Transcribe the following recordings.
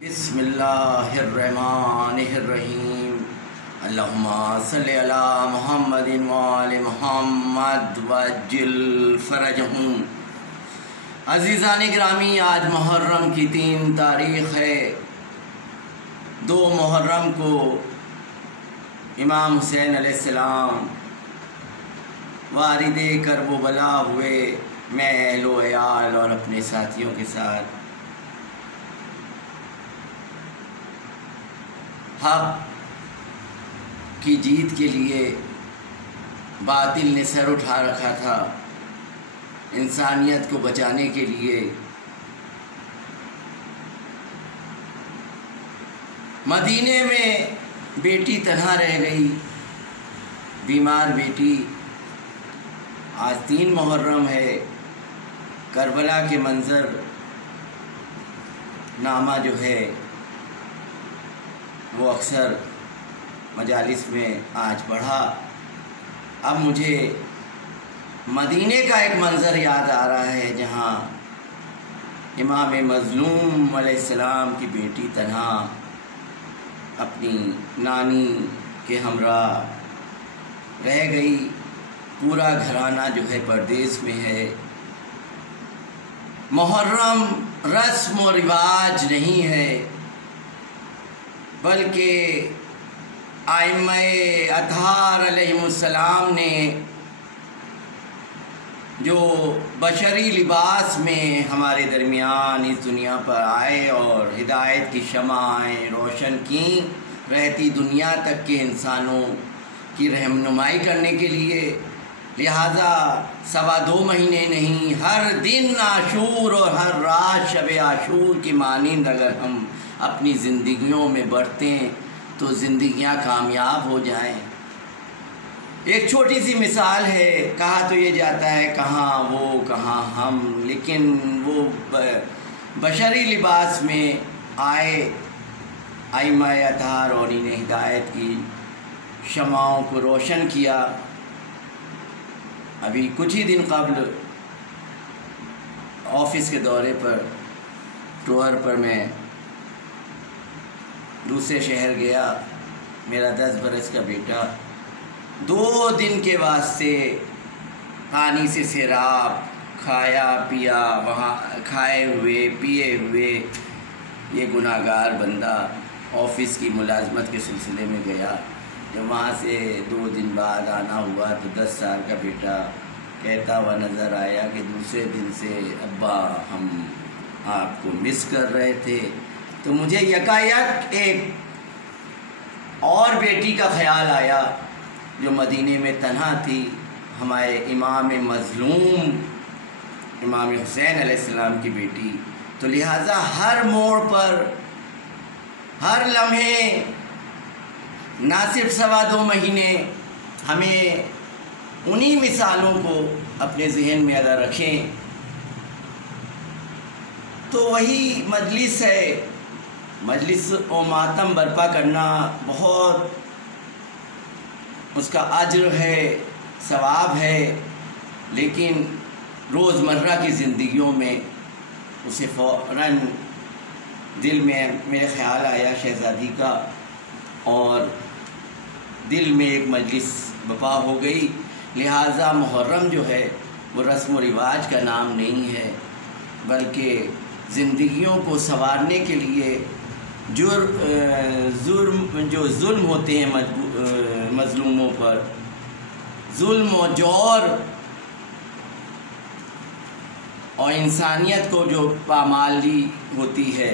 بسم اللہ الرحمن الرحیم اللہم صلی علی محمد وآل محمد وعجل فرجہم۔ عزیزان گرامی، آج محرم کی 3 تاریخ ہے۔ 2 محرم کو امام حسین علیہ السلام وارد کرب و بلا ہوئے۔ میں اہل و عیال اور اپنے ساتھیوں کے ساتھ حق کی جیت کے لیے باطل نے سر اٹھا رکھا تھا، انسانیت کو بچانے کے لیے مدینے میں بیٹی تنہا رہ گئی، بیمار بیٹی۔ آج 3 محرم ہے۔ کربلا کے منظر نامہ جو ہے وہ اکثر مجالس میں آج پڑھا۔ اب مجھے مدینے کا ایک منظر یاد آ رہا ہے جہاں امام مظلوم علیہ السلام کی بیٹی تنہا اپنی نانی کے ہمراہ رہ گئی۔ پورا گھرانہ جو ہے پردیس میں ہے۔ محرم رسم و رواج نہیں ہے، بلکہ ائمہ اطہار علیہم السلام نے جو بشری لباس میں ہمارے درمیان اس دنیا پر آئے اور ہدایت کی شمعیں روشن کی، رہتی دنیا تک کے انسانوں کی رہنمائی کرنے کے لیے، لہٰذا 2.25 مہینے نہیں، ہر دن عاشور اور ہر رات شب عاشور کی مانند اگر ہم اپنی زندگیوں میں بڑھتیں تو زندگیاں کامیاب ہو جائیں۔ ایک چھوٹی سی مثال ہے، کہا تو یہ جاتا ہے کہاں وہ کہاں ہم، لیکن وہ بشری لباس میں آئے ائمہ اطہار اور انہیں ہدایت کی شمعوں کو روشن کیا۔ ابھی کچھ ہی دن قبل آفس کے دورے پر ٹور پر میں دوسرے شہر گیا۔ میرا 10 برس کا بیٹا 2 دن کے واسطے پانی سے سیراب، کھایا پیا، وہاں کھائے ہوئے پیے ہوئے یہ گناہگار بندہ آفس کی ملازمت کے سلسلے میں گیا۔ جب وہاں سے 2 دن بعد آنا ہوا تو 10 سال کا بیٹا کہتا ہوا نظر آیا کہ دوسرے دن سے ابا ہم آپ کو مس کر رہے تھے۔ تو مجھے یکایک ایک اور بیٹی کا خیال آیا جو مدینے میں تنہا تھی، ہمارے امام مظلوم امام حسین علیہ السلام کی بیٹی۔ تو لہٰذا ہر موڑ پر، ہر لمحے، نہ صرف 2.25 مہینے، ہمیں انہی مثالوں کو اپنے ذہن میں اگر رکھیں تو وہی مجلس ہے۔ مجلس و ماتم برپا کرنا بہت اس کا اجر ہے، ثواب ہے، لیکن روزمرہ کی زندگیوں میں اسے فوراً دل میں میرے خیال آیا شہزادی کا، اور دل میں ایک مجلس برپا ہو گئی۔ لہٰذا محرم جو ہے وہ رسم و رواج کا نام نہیں ہے، بلکہ زندگیوں کو سنوارنے کے لیے جو ظلم ہوتے ہیں مظلوموں پر، ظلم و جور اور انسانیت کو جو پامالی ہوتی ہے،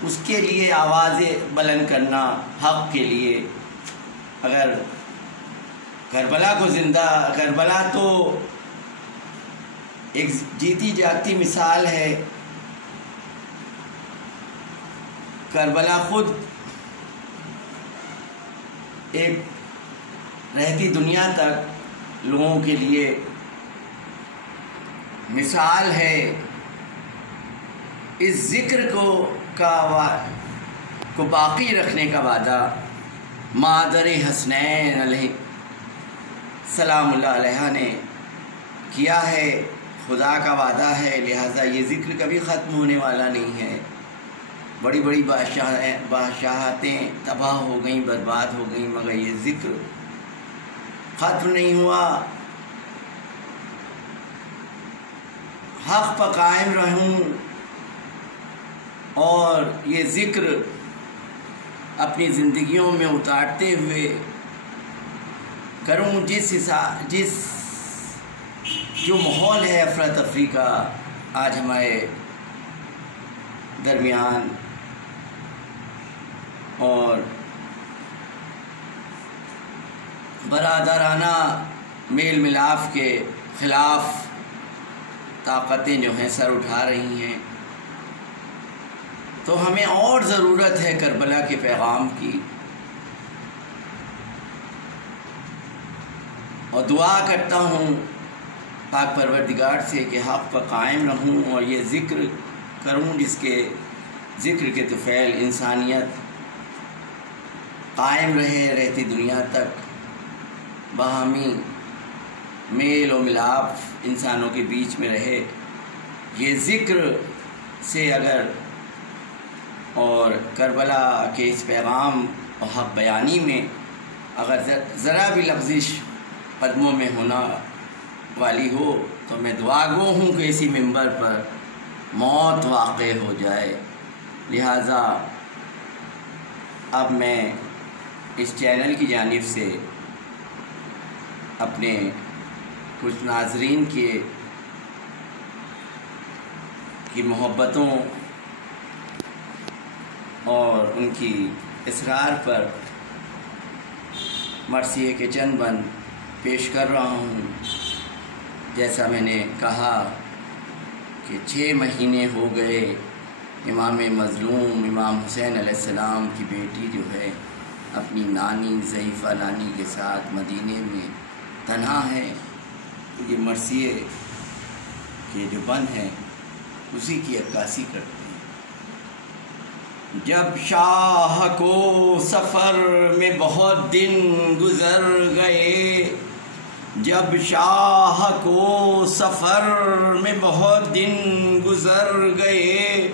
اس کے لیے آوازیں بلند کرنا، حق کے لیے۔ اگر کربلا کو کربلا تو ایک جیتی جاگتی مثال ہے۔ کربلا خود ایک رہتی دنیا تک لوگوں کے لیے مثال ہے۔ اس ذکر کو باقی رکھنے کا وعدہ مادر حسنین علیہ سلام اللہ علیہ نے کیا ہے۔ خدا کا وعدہ ہے، لہٰذا یہ ذکر کبھی ختم ہونے والا نہیں ہے۔ بڑی بڑی بادشاہتیں تباہ ہو گئیں، برباد ہو گئیں، مگر یہ ذکر ختم نہیں ہوا۔ حق پر قائم رہوں اور یہ ذکر اپنی زندگیوں میں اتارتے ہوئے کروں، جس جو ماحول ہے افراتفری کا آج ہمارے درمیان، اور برادرانہ میل ملاپ کے خلاف طاقتیں جو ہیں سر اٹھا رہی ہیں، تو ہمیں اور ضرورت ہے کربلا کے پیغام کی، اور دعا کرتا ہوں پاک پروردگار سے کہ حق پر قائم رہوں اور یہ ذکر کروں جس کے ذکر کے طفیل انسانیت قائم رہتی دنیا تک، باہمی میل و ملاپ انسانوں کے بیچ میں رہے۔ یہ ذکر سے اگر اور کربلا کے اس پیغام اور حق بیانی میں اگر ذرا بھی لغزش قدموں میں ہونا والی ہو تو میں دعا گو ہوں کہ اسی منبر پر موت واقع ہو جائے۔ لہٰذا اب میں اس چینل کی جانب سے اپنے کچھ ناظرین کی محبتوں اور ان کی اصرار پر مرثیے کے چند بند پیش کر رہا ہوں۔ جیسا میں نے کہا کہ 6 مہینے ہو گئے امام مظلوم امام حسین علیہ السلام کی بیٹی جو ہے اپنی نانی ضعیفہ نانی کے ساتھ مدینے میں تنہا ہے۔ یہ مرثیے کے جو بند ہیں اسی کی عکاسی کرتے ہیں۔ جب شاہ کو سفر میں بہت دن گزر گئے، جب شاہ کو سفر میں بہت دن گزر گئے،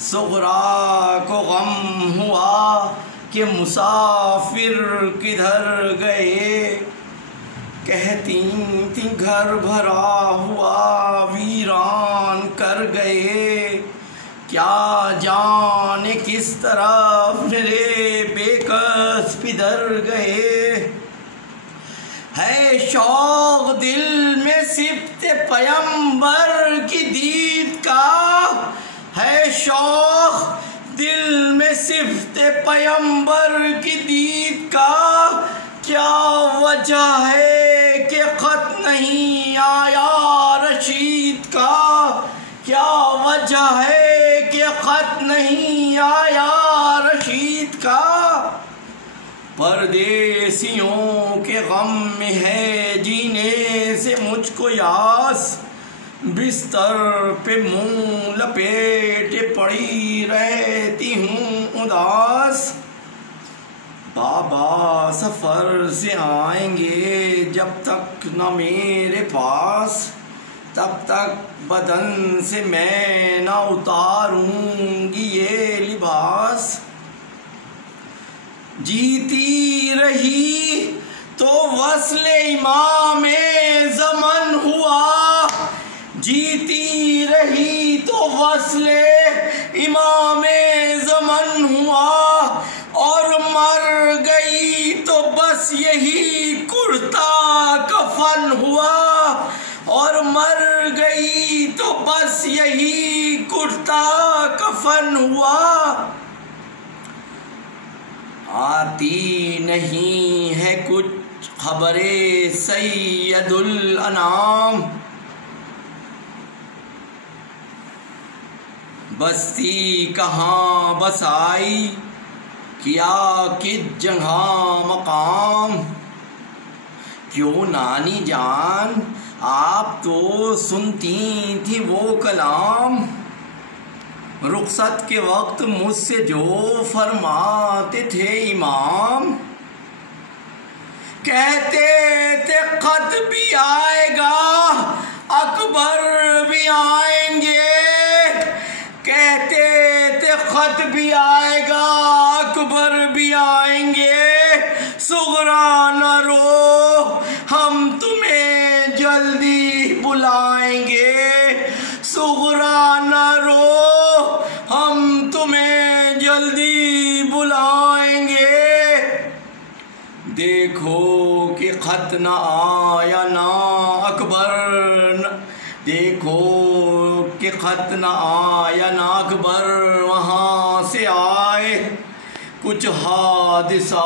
صغرا کو غم ہوا کہ مسافر کدھر گئے، کہتی تھی گھر بھرا ہوا ویران کر گئے، کیا جانے کس طرف میرے بے کس پدر گئے، ہے شوق دل میں صفت پیمبر کی دید کا، ہے شوق دل میں صفت پیمبر کی دید کا، کیا وجہ ہے کہ خط نہیں آیا رشید کا، کیا وجہ ہے کہ خط نہیں آیا رشید کا، پردیسیوں کے غم میں ہے جینے سے مجھ کو یاس، بستر پہ منہ لپیٹے پڑی رہتی ہوں اداس، بابا سفر سے آئیں گے جب تک نہ میرے پاس، تب تک بدن سے میں نہ اتاروں گی یہ لباس، جیتی رہی تو وصل امام زمن ہوا، جیتی رہی تو وصل امام زمن ہوا، اور مر گئی تو بس یہی کرتا کفن ہوا، اور مر گئی تو بس یہی کرتا کفن ہوا، آتی نہیں ہے کچھ خبر سید الانام، بستی کہاں بسائی کیا کس جگہ مقام، کیوں نانی جان آپ تو سنتی تھی وہ کلام، رخصت کے وقت مجھ سے جو فرماتے تھے امام، کہتے تھے خط بھی آئے گا اکبر بھی آئیں گے، کہتے تھے خط بھی آئے گا، اکبر بھی آئیں گے، صغرا نہ رو ہم تمہیں جلدی بلائیں گے، صغرا نہ رو ہم تمہیں جلدی بلائیں گے، دیکھو کہ خط نہ آیا نہ اکبر، دیکھو کہ خط نہ آیا نہ اکبر وہاں سے آئے، کچھ حادثہ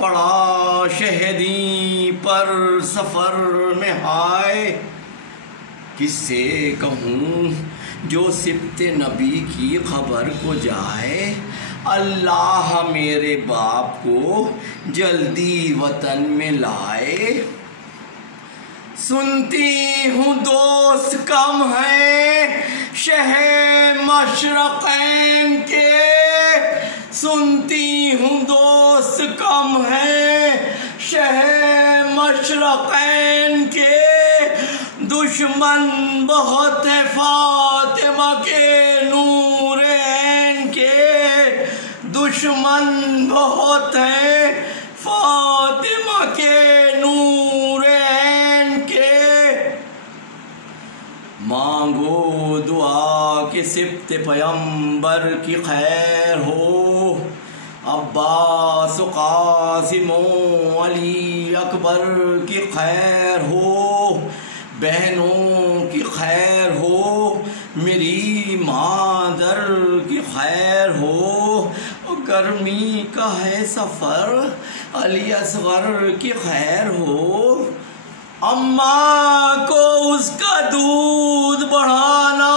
پڑا شہدی پر سفر میں ہائے، کس سے کہوں جو سبط نبی کی خبر کو جائے، اللہ میرے باپ کو جلدی وطن میں لائے، سنتی ہوں دوست کم ہیں شہ مشرقین کے، سنتی ہوں دوست کم ہیں شہ مشرقین کے، دشمن بہت ہے فاطمہ کے نور عین کے، دشمن بہت ہے فاطمہ کے نور عین کے، مانگو دعا کہ سبط پیمبر کی خیر ہو، عباس و قاسم و علی اکبر کی خیر ہو، بہنوں کی خیر ہو، میری مادر کی خیر ہو، گرمی کا ہے سفر علی اصغر کی خیر ہو، اماں کو اس کا دودھ بڑھانا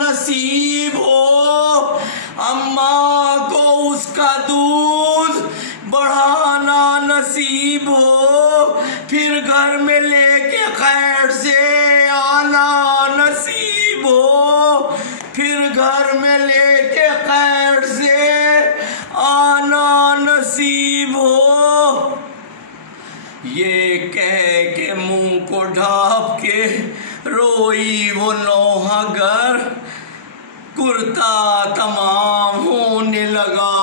نصیب ہو، اماں کو اس کا دودھ بڑھانا نصیب ہو، پھر گھر میں لے کے خیر سے آنا نصیب ہو، پھر گھر میں لے کے خیر سے آنا نصیب ہو، یہ کہہ کے منہ کو ڈھانپ کے روئی وہ نوحہ گر، کرتا تمام ہونے لگا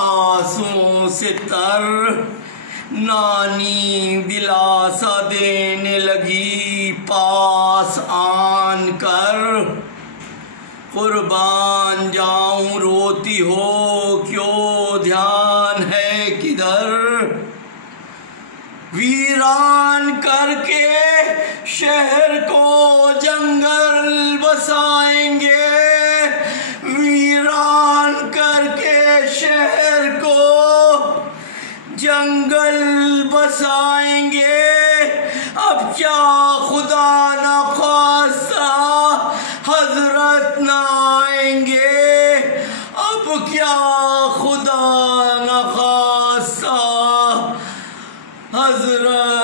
آنسوؤں سے تر، نانی دلاسا دینے لگی پاس آن کر، قربان جاؤں روتی ہو کیوں دھیان ہے کدھر، ویران کر کے شہر کو جنگل بسائیں گے، ویران کر کے شہر کو جنگل بسائیں گے، اب کیا خدا نخواستہ حضرت نہ آئیں گے، اب کیا خدا نخواستہ حضرت